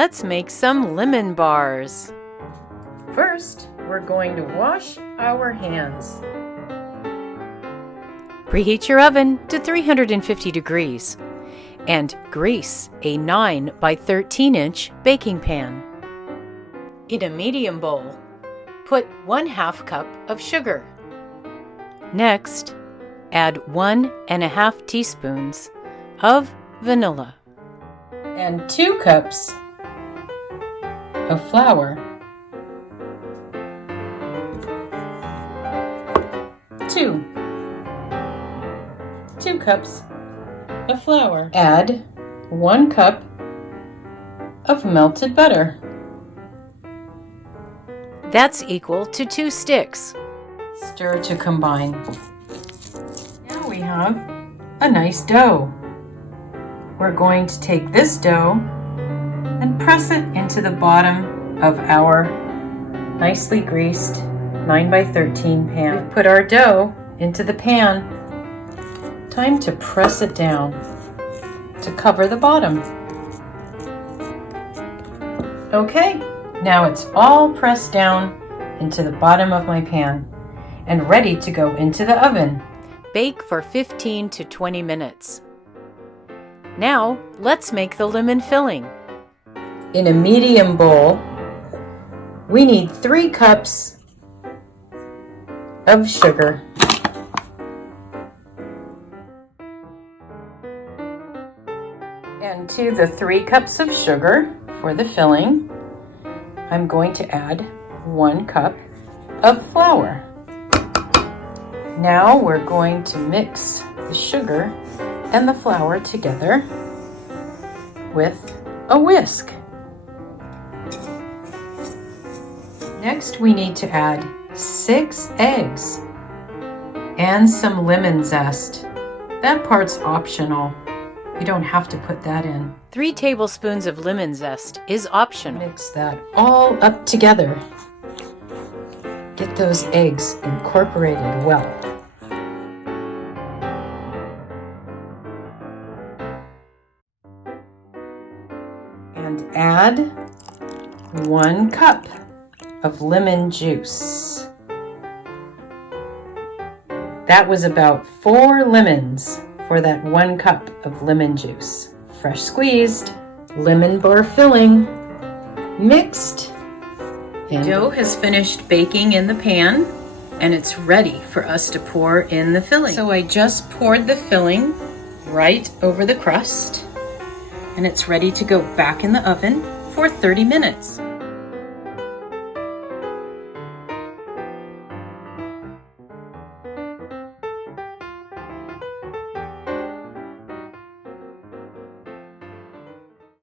let's make some lemon bars. First, we're going to wash our hands. Preheat your oven to 350 degrees and grease a 9 by 13 inch baking pan. In a medium bowl, put 1/2 cup of sugar. Next, add 1½ teaspoons of vanilla and 2 cups of flour. 2 cups of flour. Add 1 cup of melted butter. That's equal to 2 sticks. Stir to combine. Now we have a nice dough. We're going to take this dough and press it into the bottom of our nicely greased 9 by 13 pan. We've put our dough into the pan. Time to press it down to cover the bottom. Okay, now it's all pressed down into the bottom of my pan and ready to go into the oven. Bake for 15 to 20 minutes. Now, let's make the lemon filling. In a medium bowl, we need 3 cups of sugar. And to the 3 cups of sugar for the filling, I'm going to add 1 cup of flour. Now we're going to mix the sugar and the flour together with a whisk. Next, we need to add 6 eggs and some lemon zest. That part's optional. You don't have to put that in. 3 tablespoons of lemon zest is optional. Mix that all up together. Get those eggs incorporated well. And add 1 cup of lemon juice. That was about 4 lemons for that 1 cup of lemon juice. Fresh squeezed, lemon bar filling, mixed. And dough has finished baking in the pan and it's ready for us to pour in the filling. So I just poured the filling right over the crust and it's ready to go back in the oven for 30 minutes.